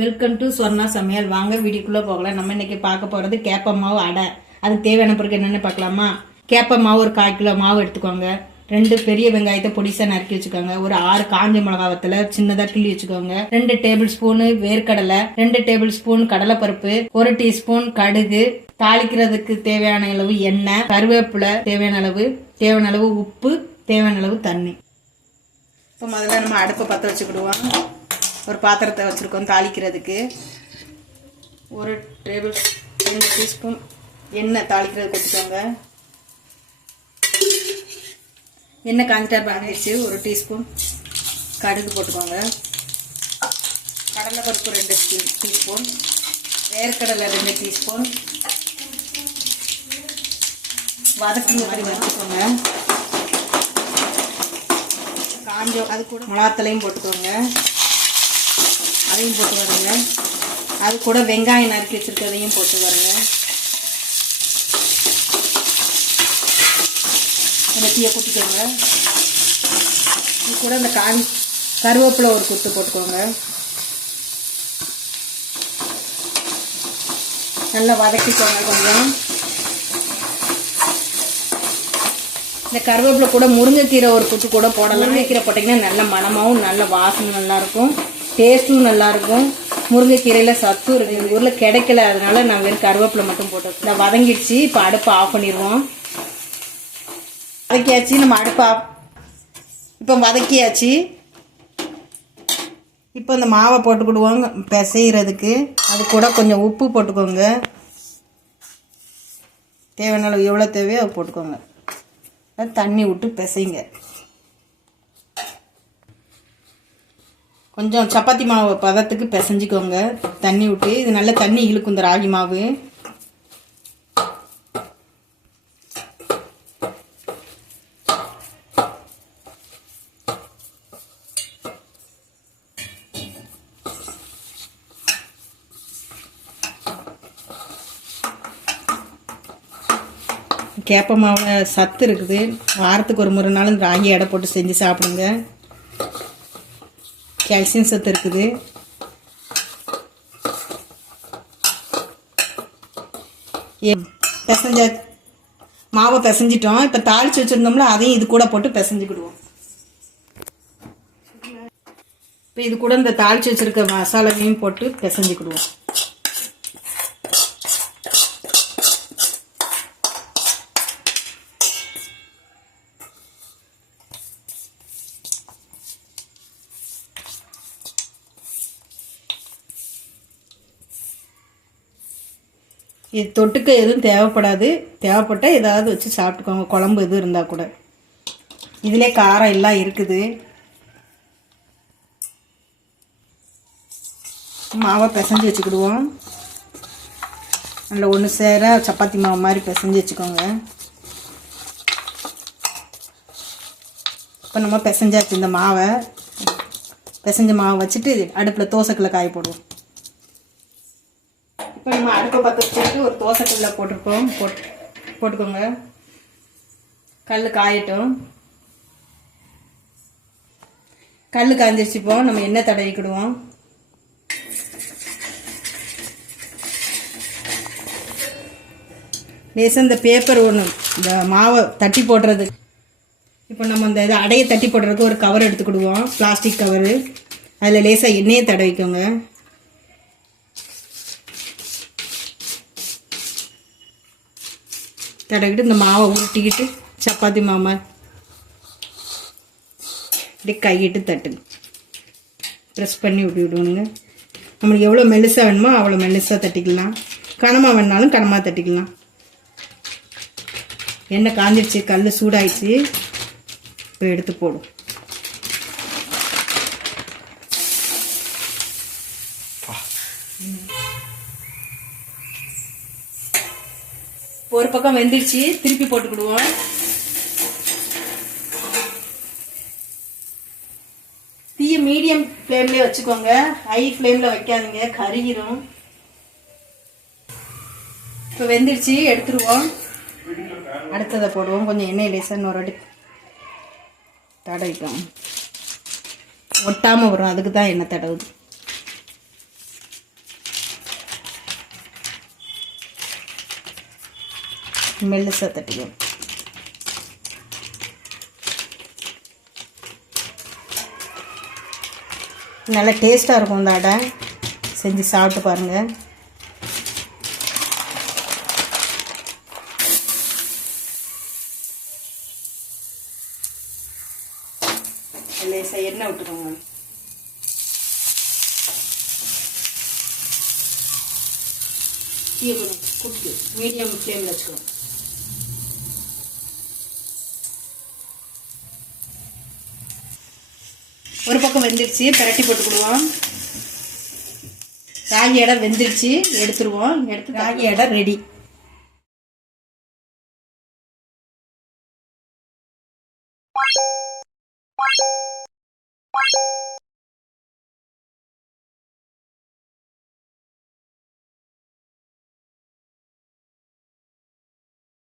Welcome to Swarna சமையல். வாங்க வீடியோக்குள்ள போகலாம். நம்ம இன்னைக்கு பார்க்க போறது கேப்ப மாவு அடை. அதுக்கு தேவையான பொருட்கள் என்னென்னு பார்க்கலாமா? கேப்ப மாவு ஒரு 1/4 கிலோ மாவு எடுத்துக்கோங்க. 2 பெரிய வெங்காயத்தை பொடிசா நறுக்கி வச்சுக்கோங்க. ஒரு 6 காஞ்ச மிளகாவத்துல சின்னதா கிள்ளி வச்சுக்கோங்க. 2 டேபிள் ஸ்பூன் வேர்க்கடலை, 2 டேபிள் ஸ்பூன் கடலைப்பருப்பு, 1 டீஸ்பூன் கடுகு, தாளிக்கிறதுக்கு தேவையான அளவு எண்ணெய், கருவேப்பிலை தேவையான அளவு உப்பு, தேவையான அளவு தண்ணி. இப்போ முதல்ல நம்ம அடுப்பை பற்ற வச்சுக்கிடுவோம். ஒரு பாத்திரத்தை வச்சுருக்கோம் தாளிக்கிறதுக்கு. 2 டீஸ்பூன் எண்ணெய் தாளிக்கிறதுக்கு வச்சுக்கோங்க. எண்ணெய் காஞ்சிட்டா பண்ணிடுச்சு. 1 டீஸ்பூன் கடுகு போட்டுக்கோங்க. கடலைப்பருப்பு 2 டீஸ்பூன், வேர்க்கடலை 2 டீஸ்பூன். வதக்குங்க மாதிரி வச்சுக்கோங்க. காஞ்சம் அது கூட மிளகாத்தலையும் போட்டுக்கோங்க. அதையும் போட்டு வருங்க. அது கூட வெங்காயம் நறுக்கி வச்சுருக்கதையும் போட்டு வருங்க. அந்த டீயை கூட்டிக்கோங்க. இது கூட அந்த கருவேப்பிலை ஒரு குத்து போட்டுக்கோங்க. நல்லா வதக்கிக்கோங்க. கொஞ்சம் இந்த கருவேப்பிலை கூட முருங்கைக்கீரை ஒரு குத்து கூட போடலாம். முருங்கைக்கீரை போட்டிங்கன்னா நல்ல மணமாகவும் நல்ல வாசனை நல்லாயிருக்கும், டேஸ்ட்டும் நல்லாயிருக்கும். முருங்கைக்கீரையில் சத்தும் இருக்குது. எங்கள் ஊரில் கிடைக்கல, அதனால நான் வெறும் கருவேப்பிலை மட்டும் போட்டோம். இந்த வதங்கிடுச்சு. இப்போ அடுப்பை ஆஃப் பண்ணிடுவோம். வதக்கியாச்சு. நம்ம அடுப்பை இப்போ வதக்கியாச்சு. இப்போ இந்த மாவை போட்டுக்கிடுவோங்க பிசைகிறதுக்கு. அது கூட கொஞ்சம் உப்பு போட்டுக்கோங்க. தேவையான அளவு எவ்வளோ தேவையோ அதை போட்டுக்கோங்க. தண்ணி விட்டு பிசைங்க. கொஞ்சம் சப்பாத்தி மாவு பதத்துக்கு பிசைஞ்சிக்கோங்க தண்ணி விட்டு. இது நல்ல தண்ணி இழுக்கும் இந்த ராகி மாவு. கேப்ப மாவு சத்து இருக்குது. வாரத்துக்கு ஒரு முறை நாளும் ராகி எடை போட்டு செஞ்சு சாப்பிடுங்க. கால்சியம் சத்து இருக்குது. பிசைஞ்ச மாவை பிசைஞ்சிட்டோம். இப்போ தாளித்து வச்சுருந்தோம்ல, அதையும் இது கூட போட்டு பிசைஞ்சுக்கிடுவோம். இப்போ இது கூட இந்த தாளித்து வச்சுருக்க மசாலாவையும் போட்டு பிசைஞ்சுக்கிடுவோம். இது தொட்டுக்க எதுவும் தேவைப்படாது. தேவைப்பட்டால் ஏதாவது வச்சு சாப்பிட்டுக்கோங்க. குழம்பு எதுவும் இருந்தால் கூட. இதிலே காரம் எல்லாம் இருக்குது. மாவை பிசைஞ்சு வச்சுக்கிடுவோம். அதில் ஒன்று சேர சப்பாத்தி மாவு மாதிரி பிசைஞ்சு வச்சுக்கோங்க. இப்போ நம்ம பிசைஞ்சாச்சு. இந்த மாவை பிசைஞ்ச மாவை வச்சுட்டு அடுப்பில் தோசைக்கல்லை காய போடுவோம். இப்போ நம்ம அடுப்பை பற்ற வச்சுட்டு ஒரு தோசைக்கல்ல போட்டுக்கோங்க. கல் காயட்டும். கல் காய்ஞ்சிருச்சுப்போ நம்ம எண்ணெய் தடவிக்கிடுவோம். லேசாக இந்த பேப்பர் ஒன்று இந்த மாவை தட்டி போடுறது. இப்போ நம்ம இந்த இதை அடையை தட்டி போடுறதுக்கு ஒரு கவர் எடுத்துக்கிடுவோம். Plastic cover. அதில் லேசாக எண்ணெயை தடவிக்கோங்க. தடவிட்டு இந்த மாவை உருட்டிக்கிட்டு சப்பாத்தி மாவை இப்படி கையிட்டு தட்டுங்க. ப்ரெஸ் பண்ணி விடணுங்க. நம்மளுக்கு எவ்வளோ மெல்லிசாக வேணுமோ அவ்வளோ மெல்லிசாக தட்டிக்கலாம். கனமாக வேணாலும் கனமாக தட்டிக்கலாம். எண்ணெய் காஞ்சிடுச்சு. கல் சூடாயிடுச்சு. இப்போ எடுத்து போடும். ஒரு பக்கம் வெந்துடுச்சு. திருப்பி போட்டுக்கிடுவோம். தீய மீடியம் ஃப்ளேம்லேயே வச்சுக்கோங்க. ஹை ஃப்ளேமில் வைக்காதீங்க, கருகிரும். இப்போ வெந்துடுச்சு. எடுத்துருவோம். அடுத்ததை போடுவோம். கொஞ்சம் எண்ணெய் லேசாக இன்னொரு வாட்டி தடவிக்கலாம். ஒட்டாமல் வரும், அதுக்கு தான் எண்ணெய் தடவுது. மெல்லிசா தட்டிக்கும். நல்லா டேஸ்ட்டாக இருக்கும் இந்த அடை. செஞ்சு சாப்பிட்டு பாருங்கள். லேசாக எண்ணெய் விட்டுக்கோங்க. குட்டி மீடியம் ஃப்ளேமில் வச்சுக்கணும். ஒரு பக்கம் வெந்துடுச்சு, பரட்டி போட்டுக்கிடுவோம். ராகி அடை வெந்துடுச்சு, எடுத்துருவோம். எடுத்து ராகி அடை ரெடி.